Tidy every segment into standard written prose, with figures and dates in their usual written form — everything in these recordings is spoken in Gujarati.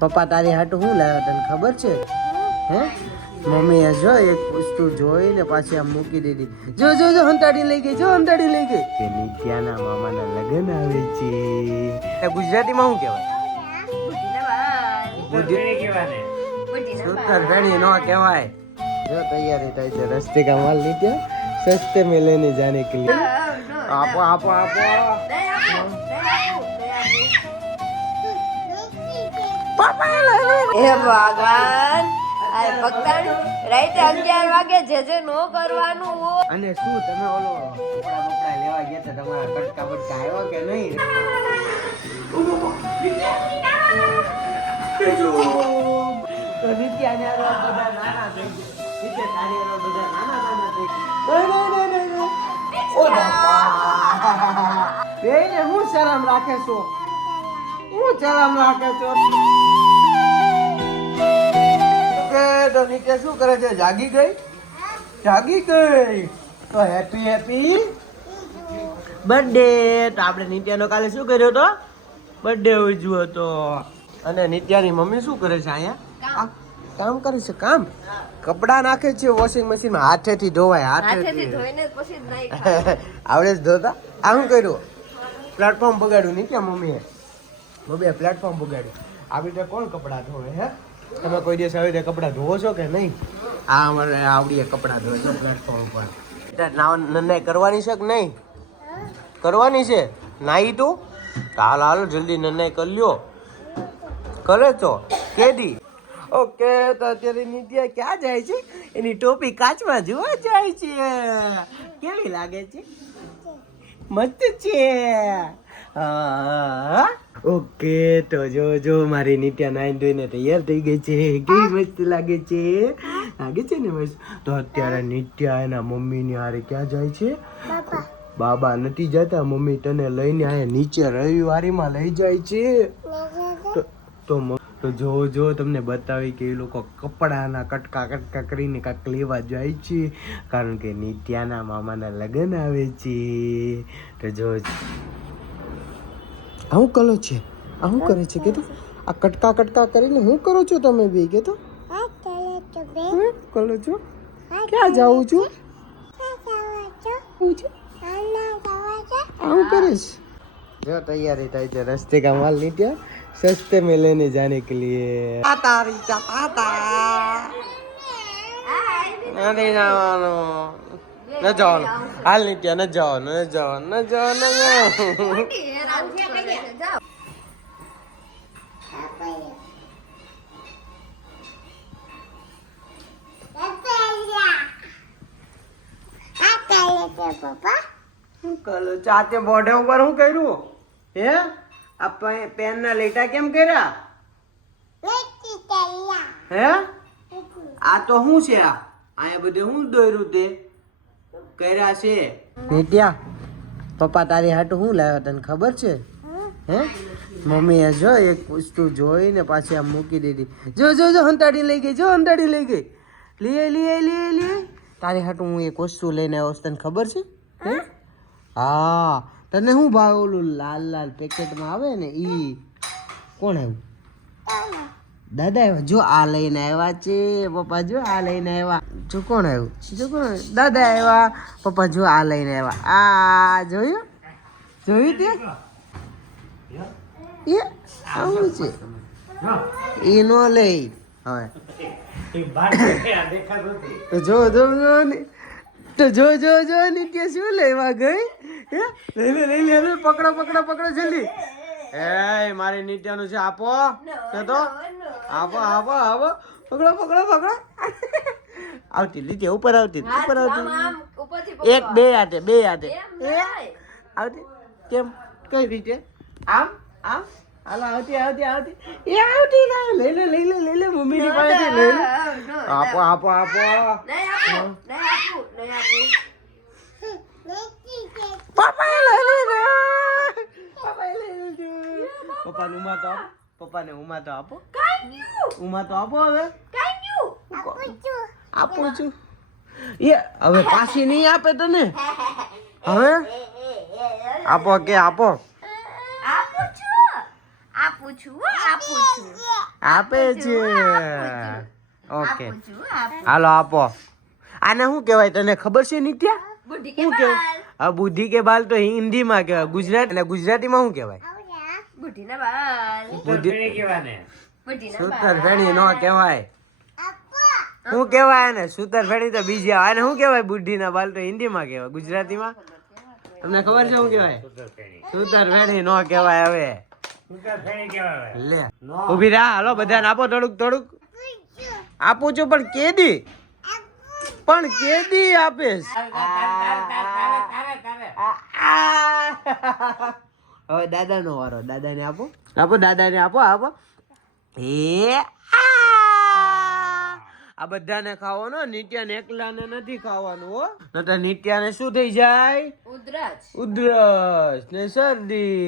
પપ્પા તારી હાટું શું લાવ્યો તને ખબર છે? હે મમ્મીએ જો એક વસ્તુ જોઈને પાછી આમ મૂકી દીધી. જો જો જો હંતાડી લઈ ગઈ, જો હંતાડી લઈ ગઈ. કે નિત્યાના મામાના લગ્ન આવે છે. ગુજરાતીમાં શું કહેવાય? સુતર ભેણી નો કહેવાય. જો તૈયારી થાય છે. રસ્તે કા માલ નિત્યા સસ્તે में लेने जाने के लिए. આપો આપો આપો. હે ભગવાન આ ભક્તાણ રાઈટ 11 વાગે જે નો કરવાનું હો. અને શું તમે ઓલો કપડા બપડા લેવા ગયા તો તમારા કટકા બટકા આવ્યા કે નહીં? તો નિત્યાને બધા નાના થઈ ગયા. નિત્ય તારી બધા નાના થઈ ગયા. ઓ બાપા બેને હું શરમ રાખે છો? હું શરમ રાખે છો? તો નિત્ય શું કરે છે? જાગી ગઈ? જાગી ગઈ તો હેપી હેપી બર્થડે. તો આપણે નિત્યાનો કાલે શું કર્યો તો? બર્થડે ઉજવ્યો હતો. અને નિત્યાની મમ્મી શું કરે છે અહીંયા? કામ કરે છે. કામ કપડા નાખે છે વોશિંગ મશીનમાં. હાથેથી ધોવાય. હાથેથી ધોઈને પછી જ નાઈ આવડે જ ધોતા. આ શું કર્યું? પ્લેટફોર્મ બગાડ્યું નિત્યા મમ્મીએ. મમ્મીએ પ્લેટફોર્મ બગાડ્યું. આવી રીતે કોણ કપડા ધોવે? હે તમે કોઈ દિવસ આવી રીતે કપડા ધોવો છો કે નહીં? આ અમારે આવડીએ કપડા ધોવે છે પ્લેટફોર્મ પર. નનાઈ કરવાની છે કે નહીં કરવાની છે? નાઈ તું હાલ હાલ જલ્દી નનાઈ કરી લ્યો. કરે તો કેદી? ઓકે તો અત્યારે નિત્યા ક્યાં જાય છે? એની ટોપી કાચમાં જોવા જાય છે. કેવી લાગે છે? મસ્ત છે. હા ઓકે તો જો મારી નિત્યા નાઈ ધોઈને તૈયાર થઈ ગઈ છે. કેવી મસ્ત લાગે છે? લાગે છે ને મસ્ત. તો અત્યારે નિત્યા એના મમ્મીની હારે ક્યાં જાય છે? બાબા નથી જતા. મમ્મી તને લઈને આ નીચે રવિવારીમાં લઈ જાય છે. તો જો તમને બતાવી કે એ લોકો કપડાના કટકા કરીને કાંક લેવા જાય છે. કારણ કે નિત્યાના મામાના લગ્ન આવે છે. તો જો આવું કરો છે. આવું કરે છે કે તો આ કટકા કરીને શું કરો છો તમે બે? કે તો કરો છો. ક્યાં જાઉં છું? આવું કરે છે. જો તૈયારી થાય છે. રસ્તે કા માલ નિત્યા सस्ते में लेने जाने के लिए. नहीं जवानो न जवानो हाल नित्या न जवानो ચાતે બોડે ઉપર હું કર્યું? હે આ પેન ના લેટા કેમ કર્યા? હે આ તો શું છે? અહીંયા બધે હું દોર્યું તે કર્યા છે? નિત્યા પપ્પા તારી હાટું શું લાવ્યો તને ખબર છે? હે મમ્મીએ જો એક વસ્તુ જોઈને પાછી આમ મૂકી દીધી. જો જો જો હંતાડી લઈ ગઈ. જો હંતાડી લઈ ગઈ. લે તારી હાટું હું એક વસ્તુ લઈને આવ્યો. તને ખબર છે? હે હા તને શું ભાવ? ઓલું લાલ પેકેટમાં આવે ને ઈ. કોણ આવ્યું? દાદા આવ્યા. જો આ લઈને આવ્યા છે પપ્પા. જો આ લઈને આવ્યા. જો કોણ આવ્યું? જો કોણ? દાદા આવ્યા. પપ્પા જો આ લઈને આવ્યા. આ જોયું તે એ આવું છે. એ નો લઈ હવે. જો નિત્ય શું લેવા ગઈ? લઈ લે પકડો જલ્દી. એ મારી નિત્યાનું છે. આપો તો આપો પકડો આવતી લીધી ઉપર આવતી. એક બે હાથે આવતી. કેમ કઈ રીતે? આમ હાલો આવતી એ આવતી. લઈ લે મમ્મી ની પાસે લઈ લે. આપો પપ્પા લઈ પપ્પાને ઉમા તો આપો. ઉમા તો આપો. હવે આપું છું. એ હવે પાછી નહીં આપે તને. હવે આપો કે આપો. આપું છું આપે છે ઓકે આપું છું, આપું. હાલો આપો આને શું કહેવાય તને ખબર છે નિત્યા બુઢી શું કે કહેવાય બાલ. આ બુદ્ધિ કે બાલ તો હિન્દીમાં કહેવાય ગુજરાત અને ગુજરાતીમાં શું કહેવાય બુઢીના બાલ. બુદ્ધિ બુઢીના સૂતર બાલ. ફેણી નો કહેવાય શું કહેવાય આને સૂતર ફેણી તો બીજી આવે આને શું કહેવાય બુદ્ધિના બાલ તો હિન્દીમાં કહેવાય ગુજરાતીમાં તમને ખબર છે શું કહેવાય સૂતર ફેણી નો કહેવાય હવે લે ઊભી રહા હાલો બધાને આપો થોડુંક આપું છું પણ કેદી આપીશ હવે દાદાનો વારો દાદાને આપો દાદાને આપો એ આ બધાને ખાવાનો નિત્યાને એકલાને નથી ખાવાનું હો નતર નિત્યાને શું થઈ જાય ઉધરસ ને શરદી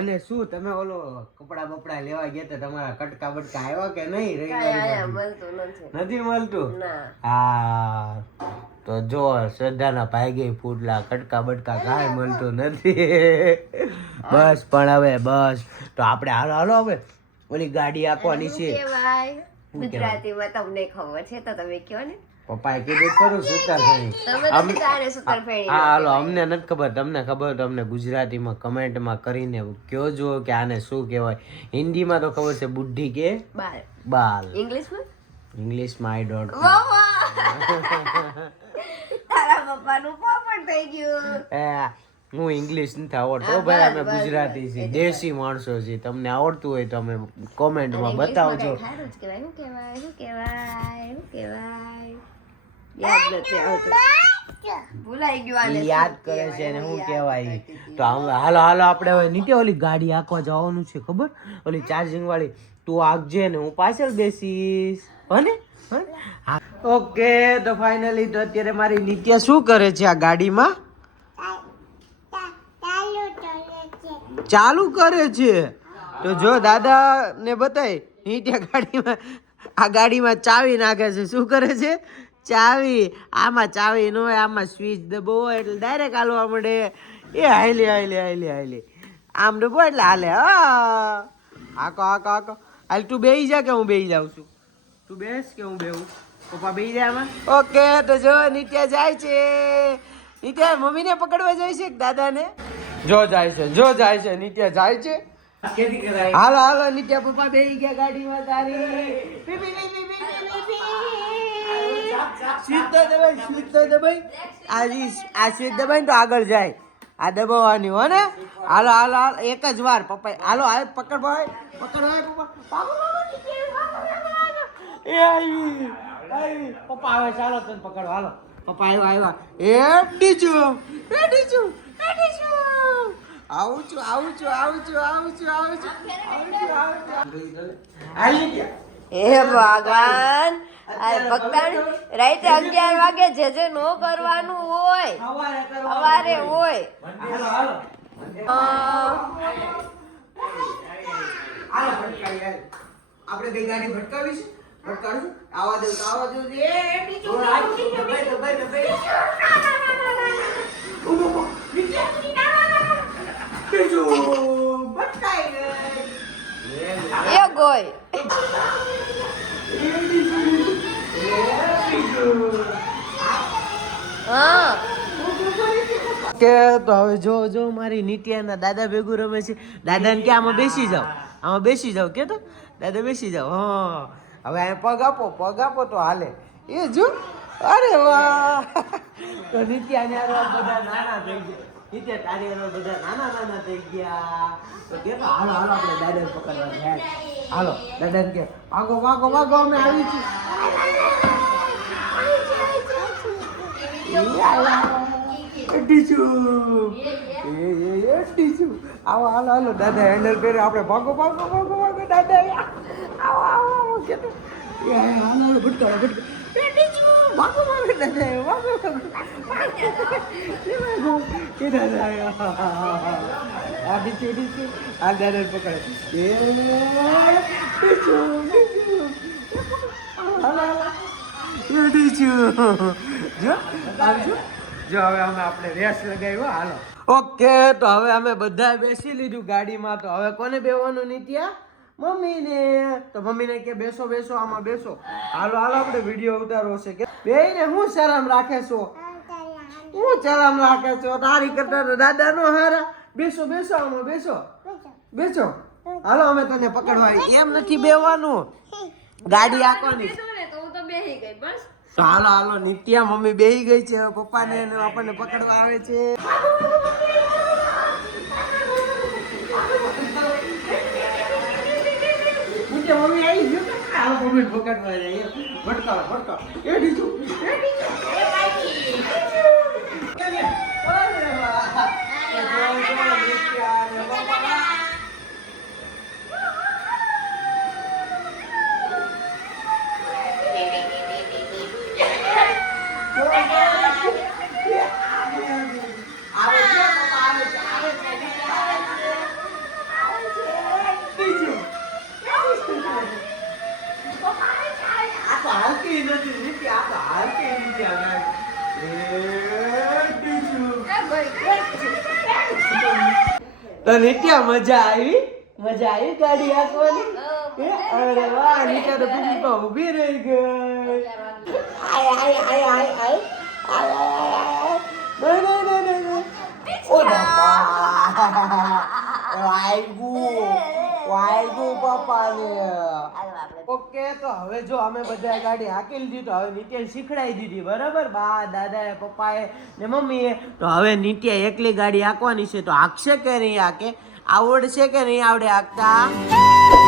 અને શું તમે ઓલો કપડા બપડા લેવા ગયા તો તમારા કટકા બટકા આવ્યા કે નહીં નથી મળતું હા તો જો શ્રદ્ધાના ભાઈ ફૂટલા કટકા બટકા કાંઈ મળતું નથી બસ પણ હવે બસ તો આપણે હાલો હવે ઓલી ગાડી આપવાની છે ગુજરાતીમાં તમને ખબર છે તો તમે કયો ને પપ્પાએ કીધું ખરું સૂતર ફેણી તમે તો જાણે સૂતર ફેણી હા હાલો અમને નથી ખબર તમને ખબર તો અમને ગુજરાતીમાં કમેન્ટમાં કરીને કયો જો કે આને શું કહેવાય હિન્દીમાં તો ખબર છે બુદ્ધિ કે બાલ. બાલ ઇંગ્લિશમાં આઈ ડોન્ટ વાહ વાહ. તારા પપ્પાનું પોપટ થઈ ગયું. હું ઇંગ્લિશ નથી આવડતો ભાઈ અમે ગુજરાતી છીએ દેશી માણસો છીએ તમને આવડતું હોય તો અમે કોમેન્ટમાં બતાવજો ખારું જ કહેવાય. શું કહેવાય યાદ નથી આવતું. ભૂલાઈ ગયું આને. યાદ કરે છે ને શું કહેવાય તો હાલો આપણે હવે નીચે ઓલી ગાડી આંકવા જવાનું છે ખબર ઓલી ચાર્જિંગ વાળી તું આગજે ને હું પાછળ બેસીશ હને ઓકે તો ફાઇનલી તો અત્યારે મારી નિત્યા શું કરે છે આ ગાડીમાં ચાલુ કરે છે તો જો દાદા ને બતાય નિત્યા ગાડીમાં ચાવી નાખે છે શું કરે છે ચાવી આમાં ચાવી ન હોય આમાં સ્વિચ દબો એટલે ડાયરેક્ટ હાલવા મળે એ હાલી આમ ડબો એટલે હાલે આકો હાલ તું બેસી જા કે હું બેસી જાઉં છું તું બેસ કે હું બેહું પપ્પા બેસી જાય આમાં ઓકે તો જો નિત્યા જાય છે નિત્યા મમ્મીને પકડવા જાય છે કે દાદાને જો જાય છે નિત્યા જાય છે હાલો નિત્યા પપ્પા બેસી ગયા ગાડીમાં તારી સ્વિચ તો દબાઈ આ સ્વિચ દબાઈ તો આગળ જાય આ દબાવવાની હો ને હાલો એક જ વાર પપ્પા હાલો પકડ ભાઈ પપ્પા પપ્પા આવે ચાલો તને પકડો હાલો પપ્પા આવ્યા આવું છું હે ભગવાન આ ભક્તાણ રાતે 11 વાગે જે નો કરવાનું હોય સવારે હોય આપણે બે ગાડી ભટકાવીશું આવા દે એ ગોય હા કે તો હવે જો મારી નિત્યાના દાદા ભેગું રમે છે દાદાને કે આમાં બેસી જાવ કે તો દાદા બેસી જાવ હા હવે આ પગ આપો તો હાલે એ જો અરે વાહ તો નિત્યાને બધા નાના થઈ ગયા નિત્યા તારી બધા નાના થઈ ગયા તો કે હાલો આપણે દાદાને પકડવા જાય હાલો દાદાને કે ભાગો અમે આવી છીએ હાલો દાદા હેન્ડલ કર્યો આપણે ભાગો દાદા આવો ભટકાવો જો હવે અમે આપણે રેસ લગાવ્યો હાલો ઓકે તો હવે અમે બધા બેસી લીધું ગાડીમાં તો હવે કોને બેવાનું નિત્યા મમ્મીને. તો મમ્મીને કે બેસો બેસો આમાં બેસો. હાલો હાલો આપણે વિડીયો ઉતારવો છે કે બેયને હું શરમ રાખે છો? હું શરમ રાખે છો? તારી કરતા તો દાદા નો હારા. બેસો બેસો આમાં બેસો બેસો. હાલો અમે તને પકડવા આવી. એમ નથી બેવાનું, ગાડી આંકવાની. બેસો ને તો હું તો બેહી ગઈ બસ. તો હાલો હાલો નિત્યા મમ્મી બેહી ગઈ છે. હવે પપ્પાને અને આપણને પકડવા આવે છે. નિત્યા મમ્મી આવી ગયો. હાલો મમ્મી પકડવા જાય. ભટકાવ ભટકાવ. એ ડીચું એ ડીચું. અરે વાહ. નિત્યા અને પપ્પા. તો નિત્યા મજા આવી? મજા આવી ગાડી હાંકવાની? અરે વાહ, નિત્યા તો બીજી તો ઊભી રહી ગઈ. આય આય આય આય આય આય આય. ઓ બાપા, વાયગુ પપ્પાને. ઓકે, તો હવે જો અમે બધા ગાડી હાંકી લીધી, તો હવે નિત્યાને શીખડાવી દીધી, બરાબર? બા, દાદાએ, પપ્પાએ ને મમ્મીએ. તો હવે નિત્યા એકલી ગાડી હાંકવાની છે. તો હાંકશે કે નહીં હાંકે? આવડશે કે નહીં આવડે હાંકતા?